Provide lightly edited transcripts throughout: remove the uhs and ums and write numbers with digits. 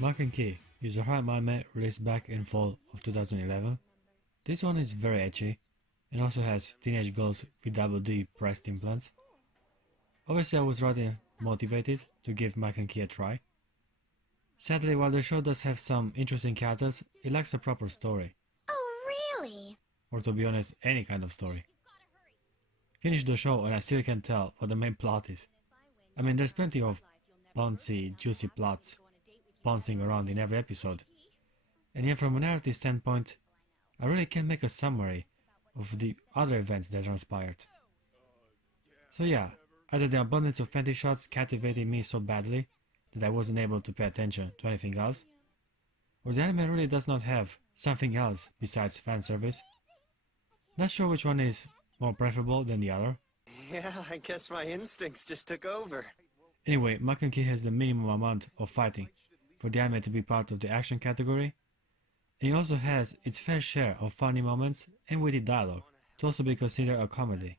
Maken Ki is a harem anime released back in fall of 2011. This one is very ecchi and also has teenage girls with double D breast implants. Obviously I was rather motivated to give Maken Ki a try. Sadly, while the show does have some interesting characters, it lacks a proper story. Oh, really? Or to be honest, any kind of story. Finish the show and I still can't tell what the main plot is. I mean, there's plenty of bouncy, juicy plots bouncing around in every episode. And yet from a narrative standpoint, I really can't make a summary of the other events that transpired. So yeah, either the abundance of panty shots captivated me so badly that I wasn't able to pay attention to anything else, or the anime really does not have something else besides fan service. Not sure which one is more preferable than the other. Yeah, I guess my instincts just took over. Anyway, Maken Ki has the minimum amount of fighting for the anime to be part of the action category, and it also has its fair share of funny moments and witty dialogue to also be considered a comedy.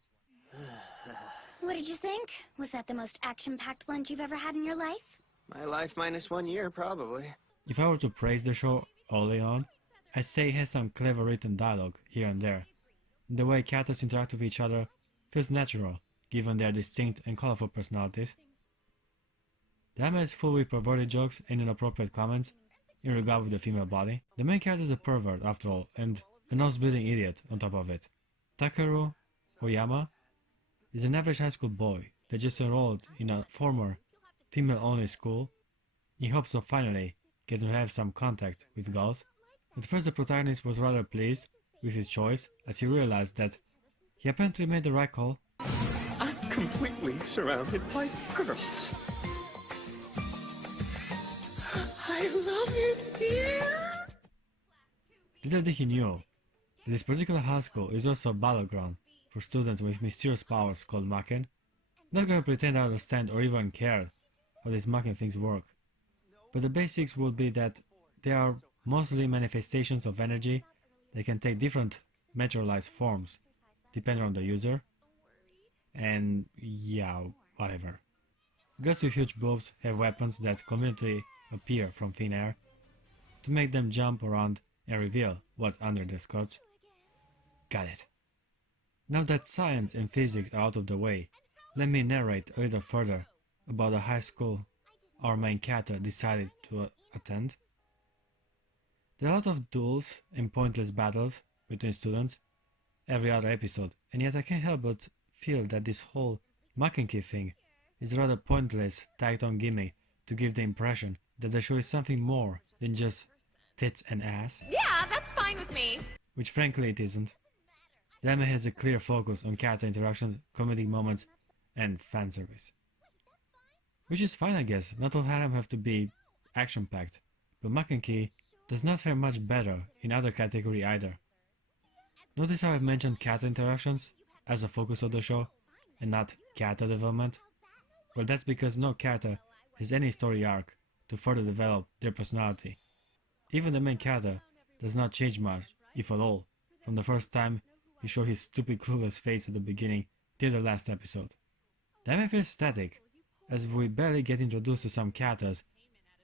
What did you think? Was that the most action-packed lunch you've ever had in your life? My life minus 1 year, probably. If I were to praise the show early on, I'd say it has some clever written dialogue here and there. The way characters interact with each other feels natural, given their distinct and colorful personalities. The anime is full with perverted jokes and inappropriate comments in regard with the female body. The main character is a pervert after all, and a nose-bleeding idiot on top of it. Takeru Oyama is an average high school boy that just enrolled in a former female-only school in hopes of finally getting to have some contact with girls. At first the protagonist was rather pleased with his choice as he realized that he apparently made the right call. I'm completely surrounded by girls. I love it here! Little did he knew that this particular high school is also a battleground for students with mysterious powers called Maken. Not gonna pretend I understand or even care how these Maken things work, but the basics would be that they are mostly manifestations of energy that can take different materialized forms depending on the user, and yeah, whatever. Girls with huge boobs have weapons that conveniently appear from thin air to make them jump around and reveal what's under their skirts. Got it. Now that science and physics are out of the way, let me narrate a little further about the high school our main character decided to attend. There are a lot of duels and pointless battles between students every other episode, and yet I can't help but feel that this whole Maken Ki thing is a rather pointless, tacked-on gimmick to give the impression that the show is something more than just tits and ass. Yeah, that's fine with me. Which frankly it isn't. The anime has a clear focus on character interactions, comedic moments, and fan service. Which is fine, I guess. Not all harem have to be action-packed, but Maken Ki does not fare much better in other category either. Notice how I've mentioned character interactions as a focus of the show, and not character development? Well, that's because no character has any story arc to further develop their personality. Even the main character does not change much, if at all, from the first time he showed his stupid clueless face at the beginning till the last episode. The anime feels static, as we barely get introduced to some characters,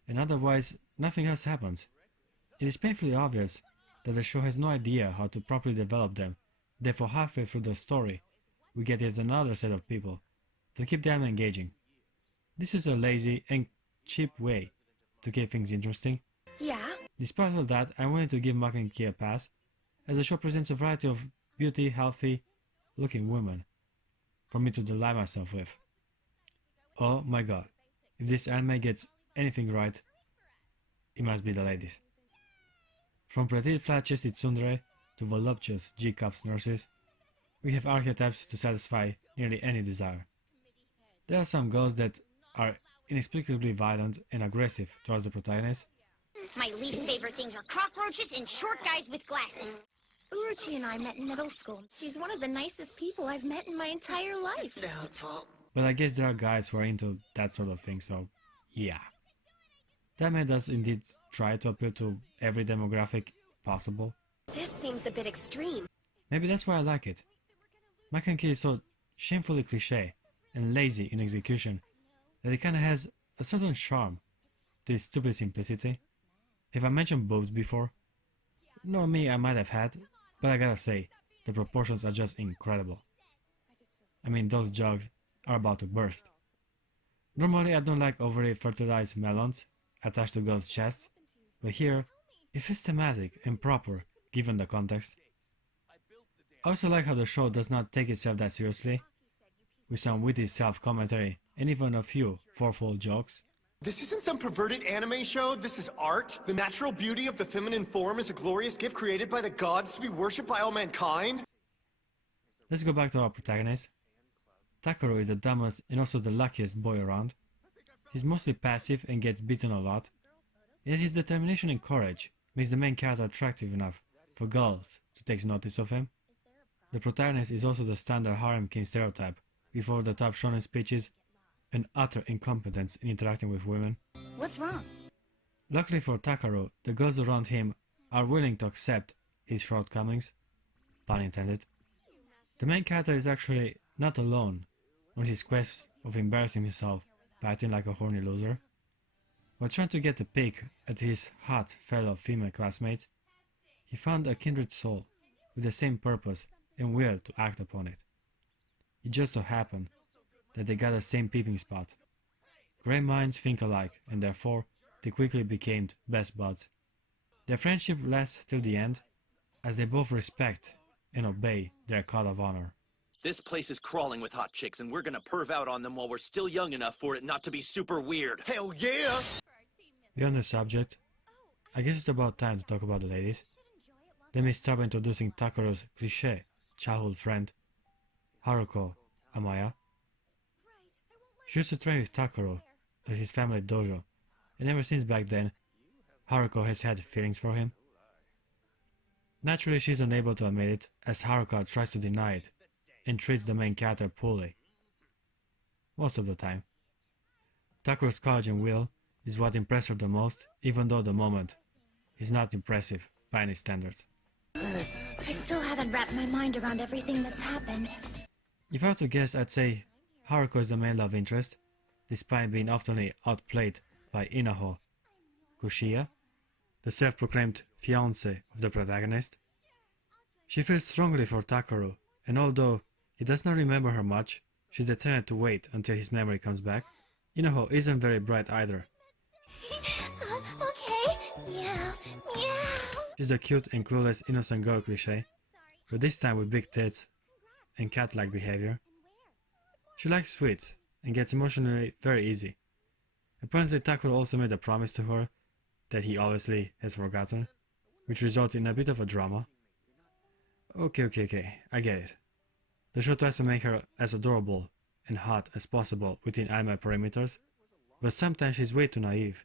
and otherwise nothing else happens. It is painfully obvious that the show has no idea how to properly develop them, therefore halfway through the story we get yet another set of people to keep the anime engaging. This is a lazy and cheap way to keep things interesting. Yeah? Despite all that, I wanted to give Maken Ki a pass, as the show presents a variety of beauty, healthy looking women for me to delight myself with. Oh my god, if this anime gets anything right, it must be the ladies. From pretty flat-chested tsundere to voluptuous G-cups nurses, we have archetypes to satisfy nearly any desire. There are some girls that are inexplicably violent and aggressive towards the protagonist. My least favorite things are cockroaches and short guys with glasses. Uruchi and I met in middle school. She's one of the nicest people I've met in my entire life. Doubtful. But I guess there are guys who are into that sort of thing, so yeah. The anime does indeed try to appeal to every demographic possible. This seems a bit extreme. Maybe that's why I like it. Maken Ki is so shamefully cliché and lazy in execution that it kinda has a certain charm to its stupid simplicity. Have I mentioned boobs before? Normally I might have had, but I gotta say, the proportions are just incredible. I mean, those jugs are about to burst. Normally I don't like overly fertilized melons attached to girls' chests, but here, it feels thematic and proper given the context. I also like how the show does not take itself that seriously, with some witty self-commentary and even a few fourfold jokes. This isn't some perverted anime show, this is art. The natural beauty of the feminine form is a glorious gift created by the gods to be worshipped by all mankind. Let's go back to our protagonist. Takaro is the dumbest and also the luckiest boy around. He's mostly passive and gets beaten a lot, yet his determination and courage makes the main character attractive enough for girls to take notice of him. The protagonist is also the standard harem king stereotype, with over the top shonen speeches and utter incompetence in interacting with women. What's wrong? Luckily for Takaro, the girls around him are willing to accept his shortcomings, pun intended. The main character is actually not alone on his quest of embarrassing himself by acting like a horny loser. While trying to get a peek at his hot fellow female classmates, he found a kindred soul with the same purpose and will to act upon it. It just so happened that they got the same peeping spot. Great minds think alike, and therefore they quickly became best buds. Their friendship lasts till the end, as they both respect and obey their code of honor. This place is crawling with hot chicks, and we're gonna perv out on them while we're still young enough for it not to be super weird. Hell yeah! Beyond the subject, I guess it's about time to talk about the ladies. Let me start by introducing Takaro's cliché childhood friend, Haruko Amaya. She used to train with Takaro at his family dojo, and ever since back then, Haruko has had feelings for him. Naturally, she's unable to admit it, as Haruko tries to deny it and treats the main character poorly. Most of the time. Takuro's courage and will is what impressed her the most, even though the moment is not impressive by any standards. I still haven't wrapped my mind around everything that's happened. If I were to guess, I'd say Haruko is the main love interest, despite being often outplayed by Inaho Kushiya, the self-proclaimed fiancé of the protagonist. She feels strongly for Takaro, and although he does not remember her much, she's determined to wait until his memory comes back. Inaho isn't very bright either. Okay. Yeah. She's a cute and clueless innocent girl cliché, but this time with big tits and cat-like behavior. She likes sweets and gets emotionally very easy. Apparently Takuro also made a promise to her that he obviously has forgotten, which resulted in a bit of a drama. Okay, I get it. The show tries to make her as adorable and hot as possible within anime parameters, but sometimes she's way too naive,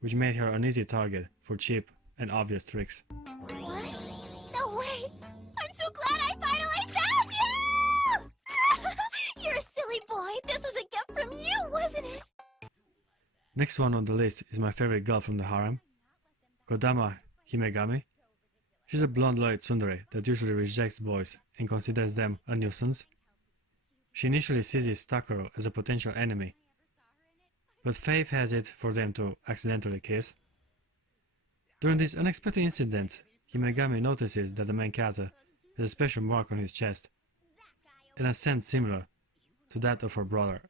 which made her an easy target for cheap and obvious tricks. What? No way! I'm so glad I finally found you! You're a silly boy. This was a gift from you, wasn't it? Next one on the list is my favorite girl from the harem, Kodama Himegami. She's a blonde-loyal tsundere that usually rejects boys and considers them a nuisance. She initially sees Takaro as a potential enemy, but fate has it for them to accidentally kiss. During this unexpected incident, Himegami notices that the main character has a special mark on his chest, and a scent similar to that of her brother.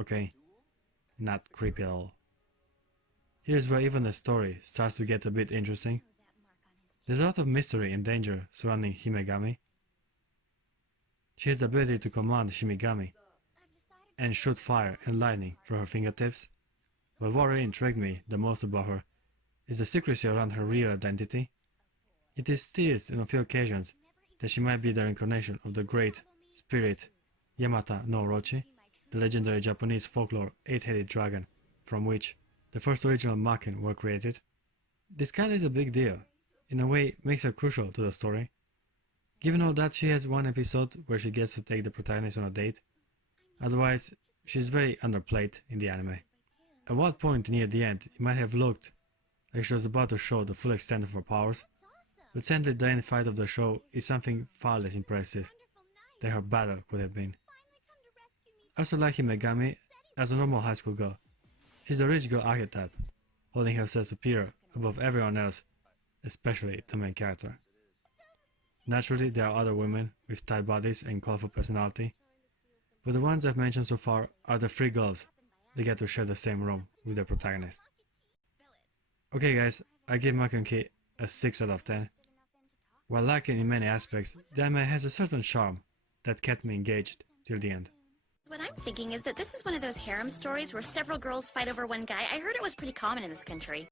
Okay, not creepy at all. Here's where even the story starts to get a bit interesting. There's a lot of mystery and danger surrounding Himegami. She has the ability to command Shimigami and shoot fire and lightning from her fingertips, but what really intrigued me the most about her is the secrecy around her real identity. It is teased on a few occasions that she might be the incarnation of the great spirit Yamata no Orochi, the legendary Japanese folklore eight-headed dragon from which the first original Maken were created. This kinda is a big deal. In a way, makes her crucial to the story. Given all that, she has one episode where she gets to take the protagonist on a date. Otherwise, she's very underplayed in the anime. At one point near the end, it might have looked like she was about to show the full extent of her powers, but sadly the end fight of the show is something far less impressive than her battle could have been. I also like Himegami as a normal high school girl. She's a rich girl archetype, holding herself superior above everyone else, especially the main character. Naturally, there are other women with tight bodies and colorful personality, but the ones I've mentioned so far are the 3 girls that get to share the same room with their protagonist. Okay guys, I give Maken Ki a 6 out of 10. While lacking in many aspects, the anime has a certain charm that kept me engaged till the end. What I'm thinking is that this is one of those harem stories where several girls fight over one guy. I heard it was pretty common in this country.